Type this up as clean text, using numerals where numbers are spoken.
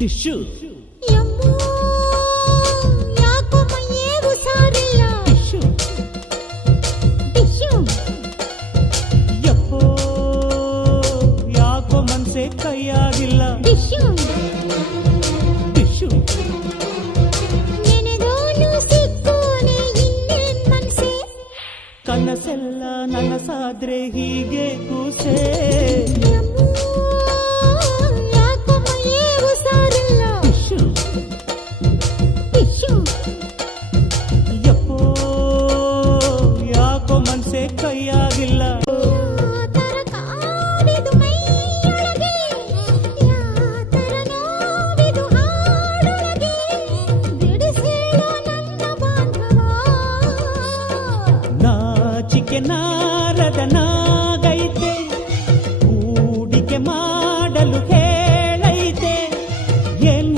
Tissue ಯಮ್ಮೋ ಯಾಕೋ ಮೈಯೇ ಹುಷಾರಿಲ್ಲ. Tissue tissue ಯಪ್ಪೋ ಯಾಕೋ ಮನ್ಸೆ ಕೈಯಾಗಿಲ್ಲ. ಟಿಶ್ಯೂ ಟಿಶ್ಯೂ ನೆನೆದೋನು ಸಿಕ್ಕೋನೆ ಇನ್ನೇನ್ ಮನ್ಸೆ. ಕನಸೆಲ್ಲ ನನಸಾದ್ರೆ ಹೀಗೆ ಕೂಸೆ. ಯಮ್ಮೋ ಯಾಕೋ ಮೈಯೇ ಹುಷಾರಿಲ್ಲ. ಟಿಶ್ಯೂ ಟಿಶ್ಯೂ ಯಪ್ಪೋ ಯಾಕೋ ಮನ್ಸೆ ಕೈಯಾಗಿಲ್ಲ. ಯಾತರ ಕಾಡಿದು ಮೈಯೊಳಗೆ, ಯಾತರ ನೋಡಿದು ಹಾಡೊಳಗೆ, ಬಿಡಿಸೇಳೋ ನನ್ನ ಬಾಂಧವ. ನಾಚಿಕೆ ನಾರದ ನಾಗೈತೆ, ಹೂಡಿಕೆ ಮಾಡಲು ಹೇಳೈತೆ. ಏನ್